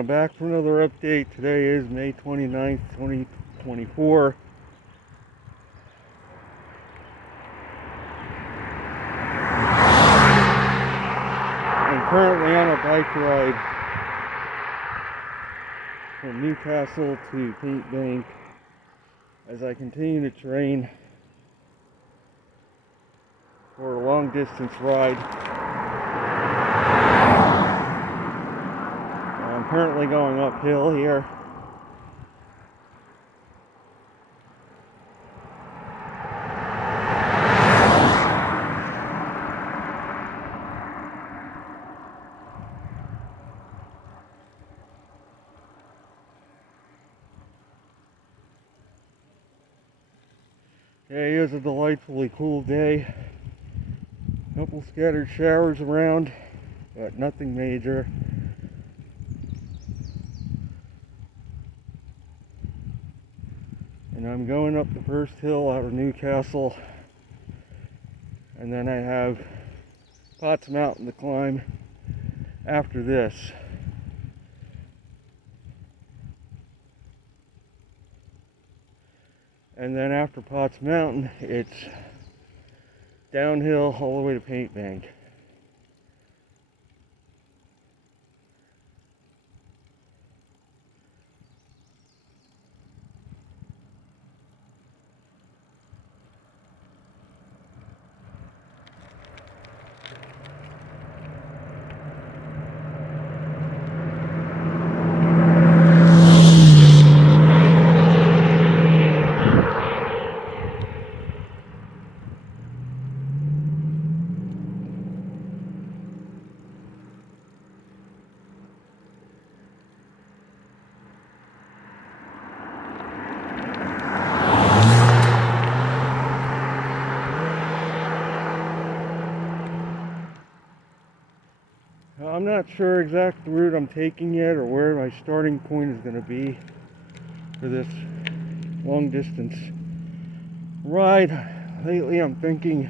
I'm back for another update. Today is May 29th, 2024. I'm currently on a bike ride from Newcastle to Paint Bank as I continue to train for a long distance ride. I'm currently going uphill here. Today is a delightfully cool day. A couple scattered showers around, but nothing major. And I'm going up the first hill out of Newcastle, and then I have Potts Mountain to climb after this. And then after Potts Mountain, it's downhill all the way to Paint Bank. I'm not sure exact the route I'm taking yet or where my starting point is going to be for this long distance ride. Lately I'm thinking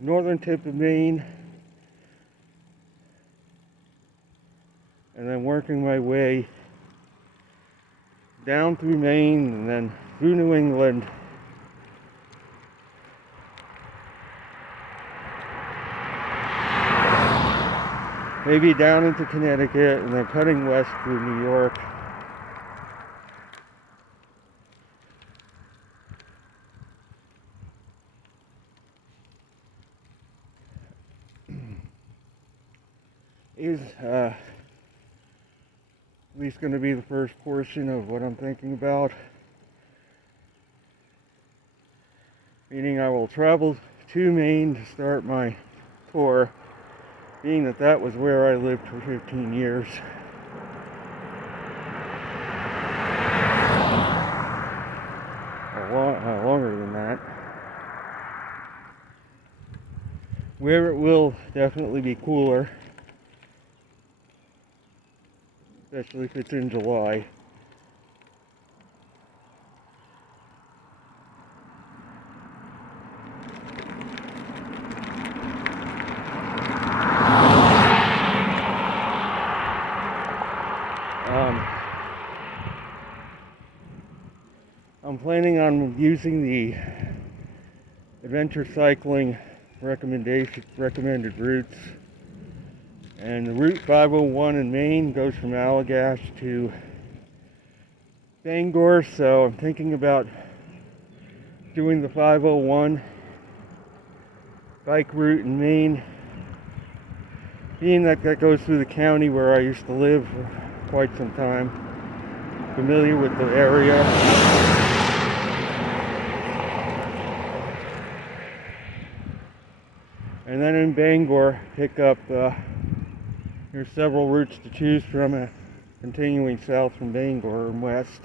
northern tip of Maine and then working my way down through Maine and then through New England. Maybe down into Connecticut and then cutting west through New York. Is at least going to be the first portion of what I'm thinking about. Meaning I will travel to Maine to start my tour, being that that was where I lived for 15 years. Longer than that. Where it will definitely be cooler, especially if it's in July. I'm planning on using the adventure cycling recommended routes, and the Route 501 in Maine goes from Allagash to Bangor, so I'm thinking about doing the 501 bike route in Maine, being that that goes through the county where I used to live for quite some time, familiar with the area. And then in Bangor, pick up, there's several routes to choose from, continuing south from Bangor and west.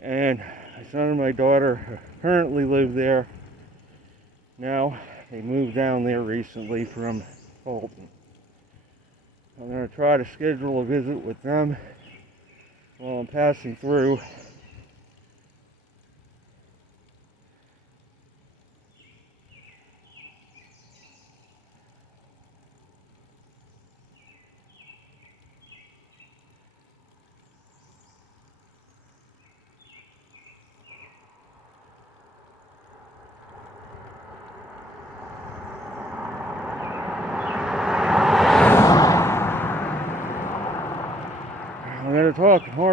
And my son and my daughter currently live there now. They moved down there recently from Fulton. I'm going to try to schedule a visit with them while I'm passing through.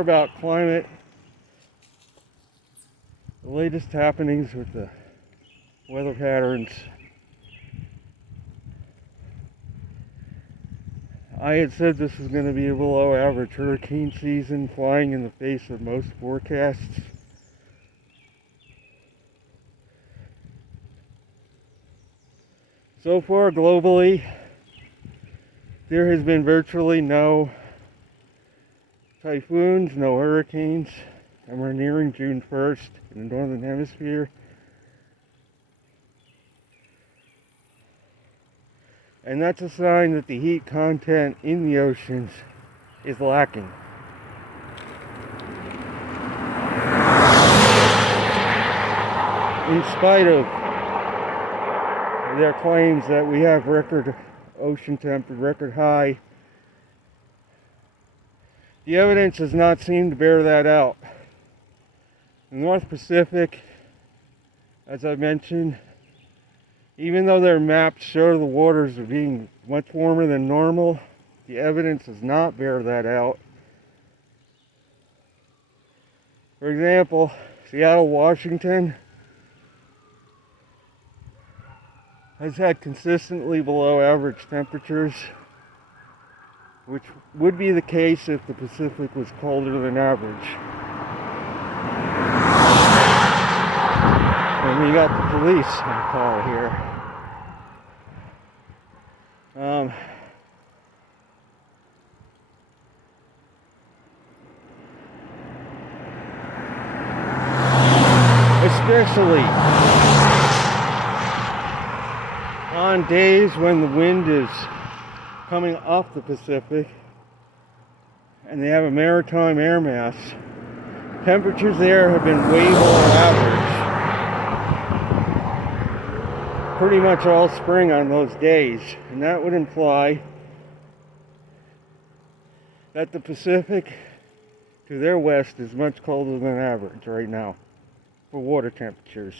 more about climate, the latest happenings with the weather patterns. I had said this was going to be a below average hurricane season, flying in the face of most forecasts. So far globally, there has been virtually no typhoons, no hurricanes, and we're nearing June 1st in the Northern Hemisphere. And that's a sign that the heat content in the oceans is lacking. In spite of their claims that we have record ocean temperature, record high, the evidence does not seem to bear that out. The North Pacific, as I mentioned, even though their maps show the waters are being much warmer than normal, the evidence does not bear that out. For example, Seattle, Washington has had consistently below average temperatures, which would be the case if the Pacific was colder than average. And we got the police on call here. Especially on days when the wind is coming off the Pacific and they have a maritime air mass, temperatures there have been way below average pretty much all spring on those days, and that would imply that the Pacific to their west is much colder than average right now for water temperatures.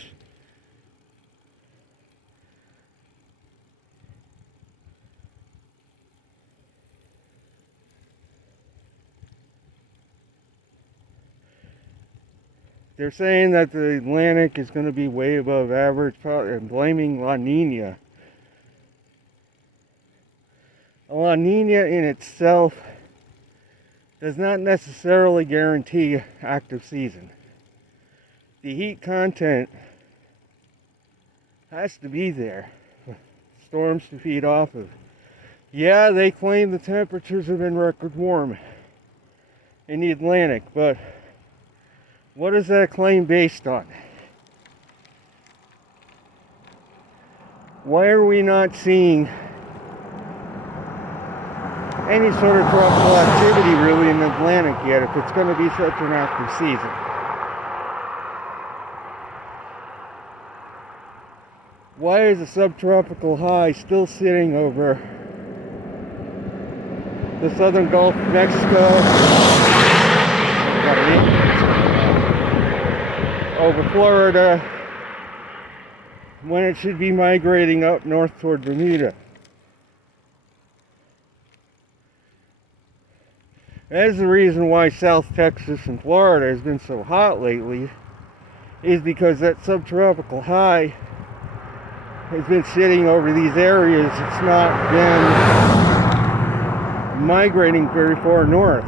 They're saying that the Atlantic is going to be way above average, and blaming La Nina. La Nina in itself does not necessarily guarantee active season. The heat content has to be there for storms to feed off of. Yeah, they claim the temperatures have been record warm in the Atlantic, but what is that claim based on? Why are we not seeing any sort of tropical activity really in the Atlantic yet if it's going to be such an active season? Why is a subtropical high still sitting over the southern Gulf of Mexico, over Florida, when it should be migrating up north toward Bermuda? That's the reason why South Texas and Florida has been so hot lately, is because that subtropical high has been sitting over these areas. It's not been migrating very far north.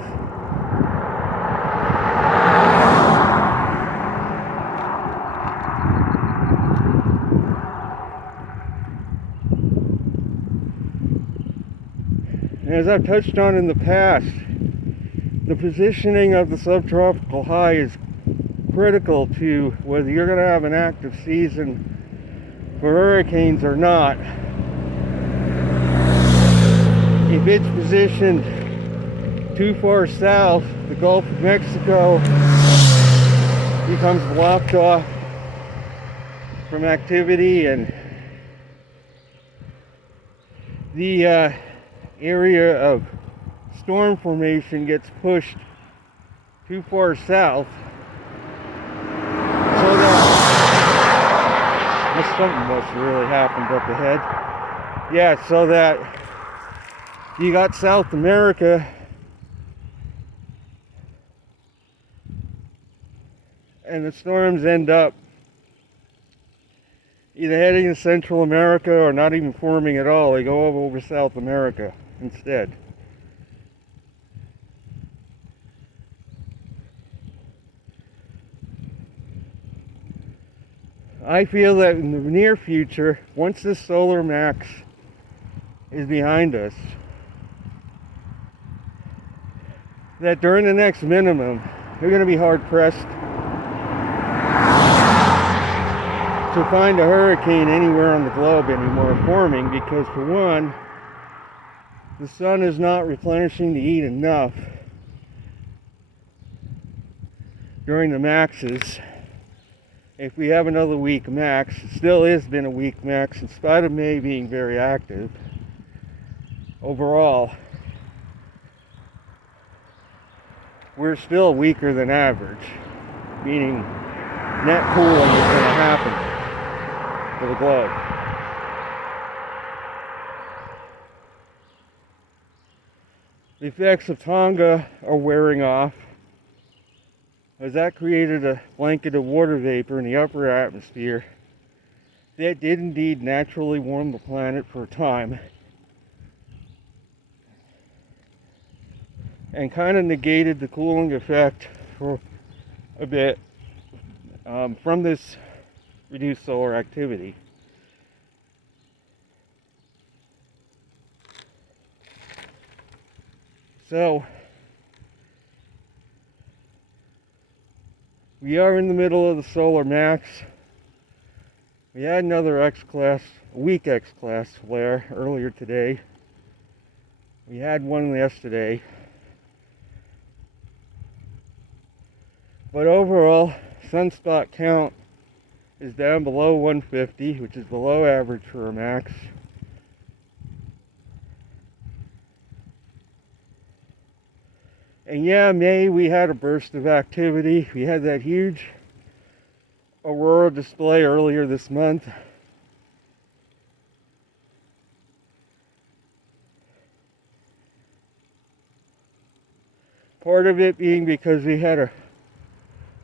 As I've touched on in the past, the positioning of the subtropical high is critical to whether you're going to have an active season for hurricanes or not. If it's positioned too far south, the Gulf of Mexico becomes blocked off from activity, and the area of storm formation gets pushed too far south, so that something must have really happened up ahead. Yeah, so that you got South America and the storms end up either heading to Central America or not even forming at all. They go over South America instead. I feel that in the near future, once this solar max is behind us, that during the next minimum, they're going to be hard pressed to find a hurricane anywhere on the globe anymore forming, because for one, the sun is not replenishing the heat enough during the maxes. If we have another weak max, it still has been a weak max in spite of May being very active. Overall, we're still weaker than average, meaning net cooling is going to happen for the globe. The effects of Tonga are wearing off, as that created a blanket of water vapor in the upper atmosphere that did indeed naturally warm the planet for a time, and kind of negated the cooling effect for a bit from this reduced solar activity. So, we are in the middle of the solar max. We had another X-class, weak X-class flare earlier today. We had one yesterday. But overall, sunspot count is down below 150, which is below average for a max. And yeah, May we had a burst of activity. We had that huge aurora display earlier this month. Part of it being because we had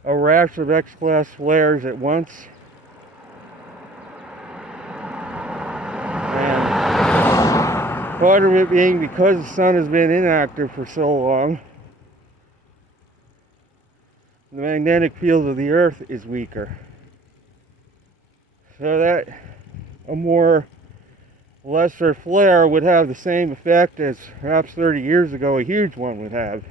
a rash of X-class flares at once. And part of it being because the sun has been inactive for so long, the magnetic field of the Earth is weaker. So that a more lesser flare would have the same effect as perhaps 30 years ago a huge one would have.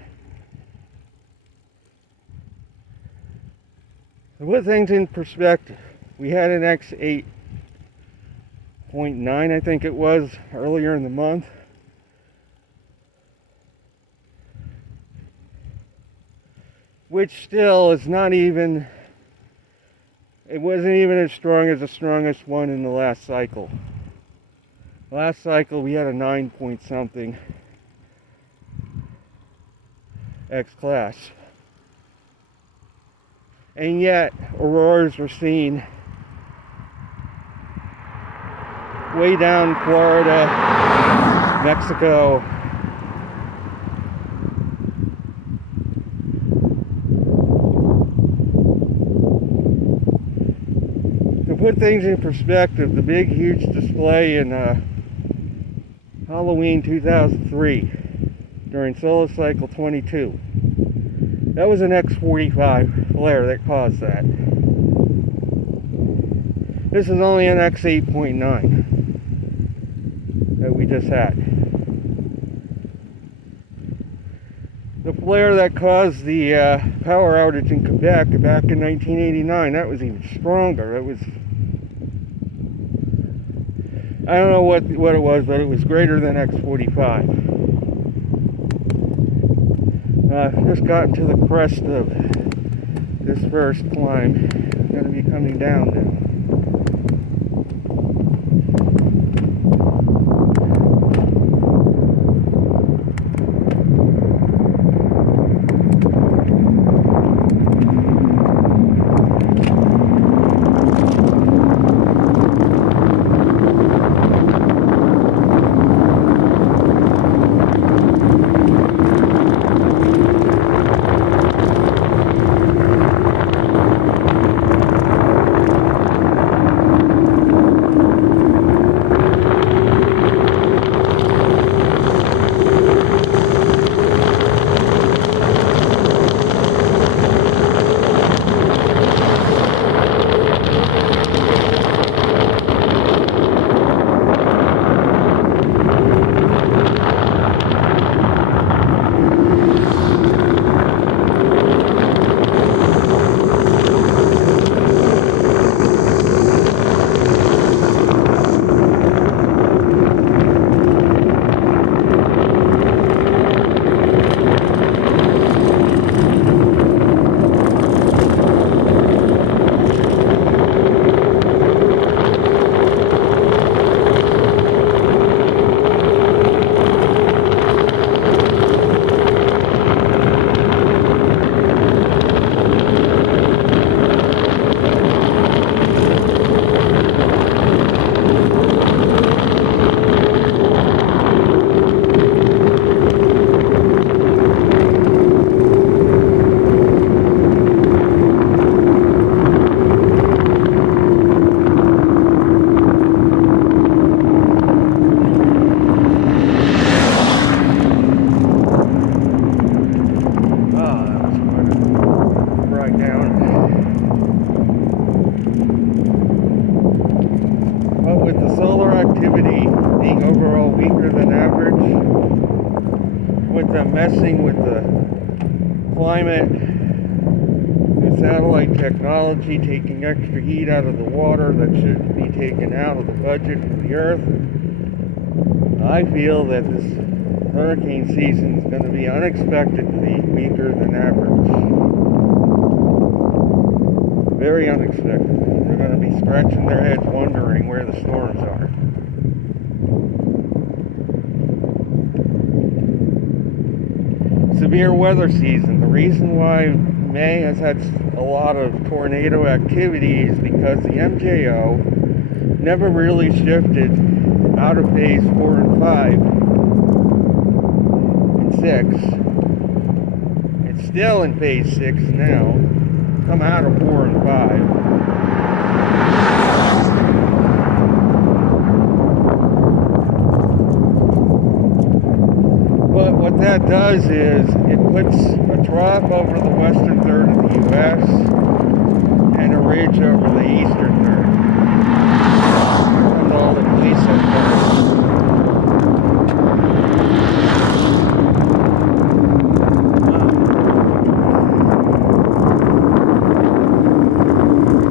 To put things in perspective, we had an X8.9, I think it was, earlier in the month. Which still is not even, it wasn't even as strong as the strongest one in the last cycle. Last cycle we had a 9 point something X-class. And yet, auroras were seen way down Florida, Mexico. To put things in perspective, the big, huge display in Halloween 2003 during solar cycle 22. That was an X45 flare that caused that. This is only an X8.9 that we just had. The flare that caused the power outage in Quebec back in 1989, that was even stronger. It was, I don't know what it was, but it was greater than X45. I've just gotten to the crest of this first climb. I'm going to be coming down now. weaker than average. With them messing with the climate, the satellite technology, taking extra heat out of the water that shouldn't be taken out of the budget of the earth, I feel that this hurricane season is going to be unexpectedly weaker than average. Very unexpected. They're going to be scratching their heads wondering where the storms are. Severe weather season. The reason why May has had a lot of tornado activity is because the MJO never really shifted out of phase 4 and 5 and 6. It's still in phase 6 now. Come out of 4 and 5. But what that does is it puts a trough over the western third of the U.S. and a ridge over the eastern third. And all the police have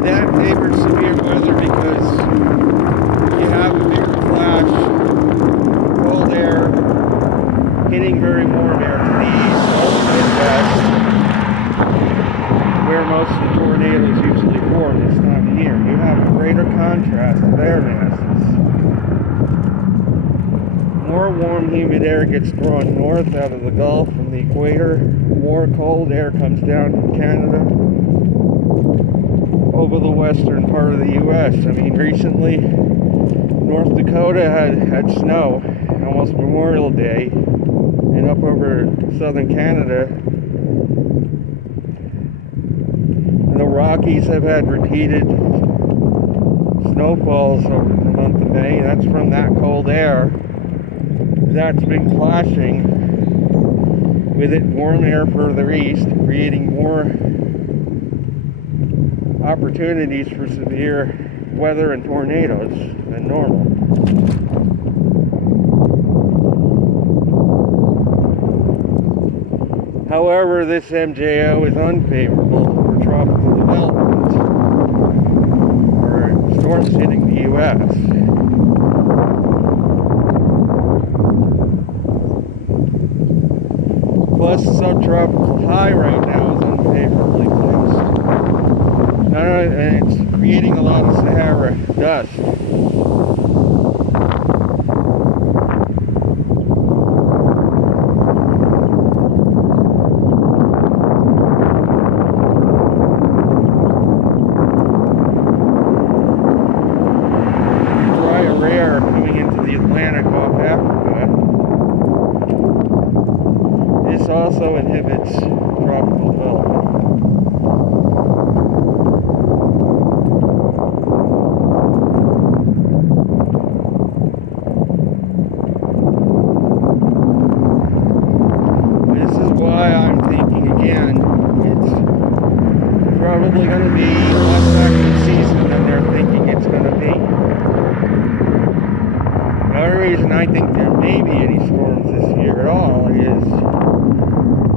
that favors severe weather because you have a bigger flash, cold air hitting very warm air to the east, all the Midwest, where most of the tornadoes usually form this time of year. You have a greater contrast of air masses. More warm, humid air gets drawn north out of the Gulf from the equator. More cold air comes down from Canada over the western part of the U.S. I mean, recently, North Dakota had snow, almost Memorial Day, and up over southern Canada. And the Rockies have had repeated snowfalls over the month of May. That's from that cold air that's been clashing with it warm air further east, creating more opportunities for severe weather and tornadoes than normal. However, this MJO is unfavorable for tropical development or storms hitting the U.S. Plus, the subtropical high right now is unfavorably placed. And it's creating a lot of Sahara dust. This also inhibits tropical development. This is why I'm thinking again, it's probably going to be less active season than they're thinking it's going to be. The only reason I think there may be any storms this year at all is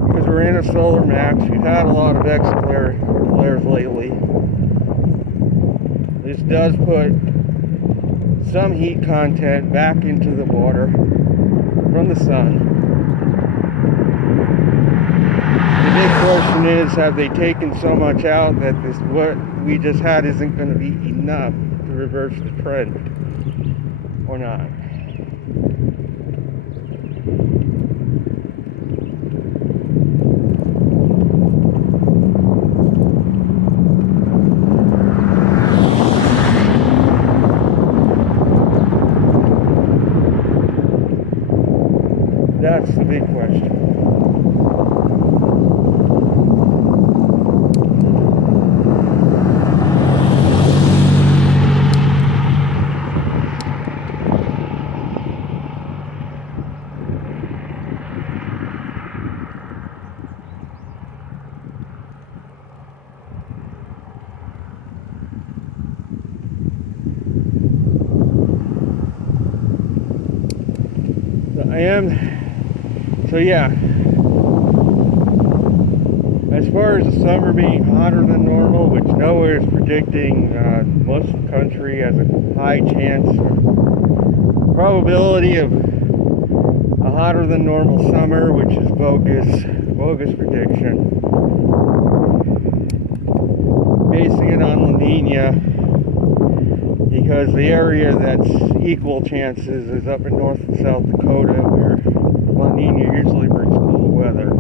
because we're in a solar max. We've had a lot of X-flares lately. This does put some heat content back into the water from the sun. The big question is, have they taken so much out that what we just had isn't going to be enough to reverse the trend or not? That's the big question. I am. So yeah, as far as the summer being hotter than normal, which NOAA is predicting most of the country has a high chance or probability of a hotter than normal summer, which is bogus prediction. Basing it on La Nina, because the area that's equal chances is up in North and South Dakota, where La Nina usually brings cold weather.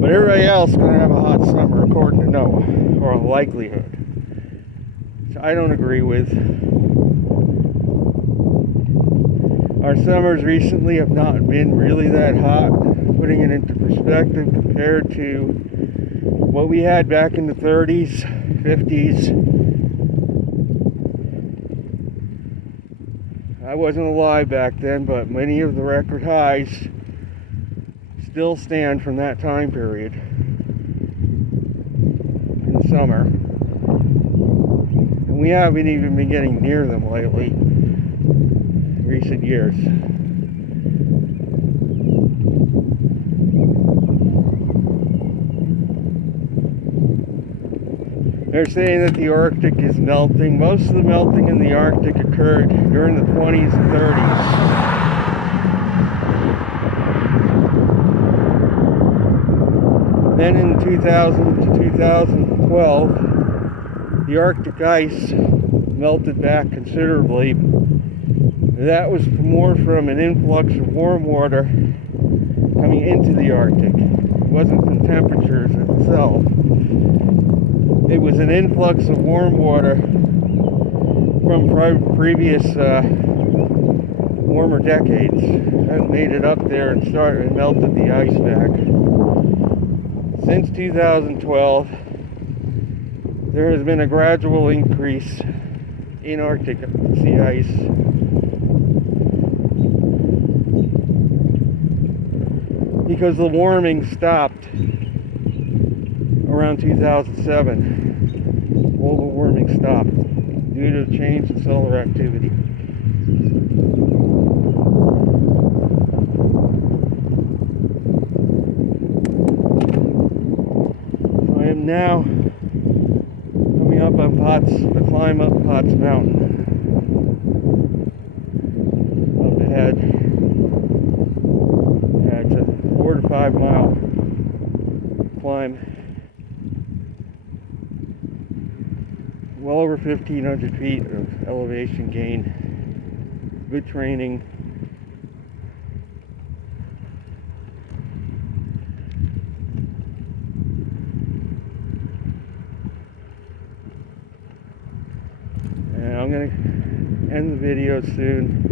But everybody else is going to have a hot summer, according to NOAA, or a likelihood. So I don't agree with. Our summers recently have not been really that hot, putting it into perspective compared to what we had back in the 30s, 50s. I wasn't alive back then, but many of the record highs still stand from that time period in the summer. And we haven't even been getting near them lately, in recent years. They're saying that the Arctic is melting. Most of the melting in the Arctic occurred during the 20s and 30s. Then in 2000 to 2012, the Arctic ice melted back considerably. That was more from an influx of warm water coming into the Arctic. It wasn't from temperatures itself. It was an influx of warm water from previous warmer decades that made it up there and melted the ice back. Since 2012, there has been a gradual increase in Arctic sea ice. Because the warming stopped around 2007. Global warming stopped due to a change in solar activity. I am now coming up on the climb up Potts Mountain. Up ahead. Yeah, it's a 4 to 5 mile climb. Well over 1,500 feet of elevation gain. Good training. And I'm going to end the video soon.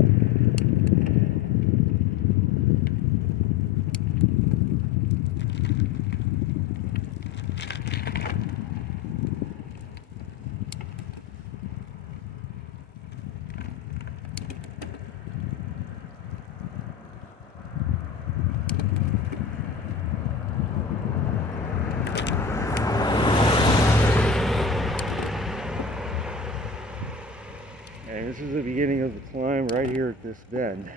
And this is the beginning of the climb right here at this bend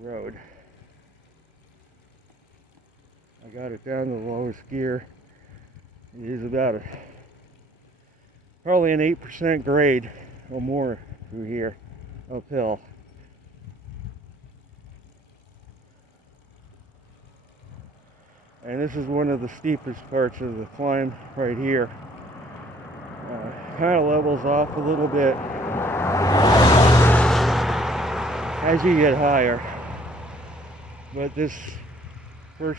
road. I got it down to the lowest gear. It is about probably an 8% grade or more through here, uphill. And this is one of the steepest parts of the climb right here. Kind of levels off a little bit as you get higher, but this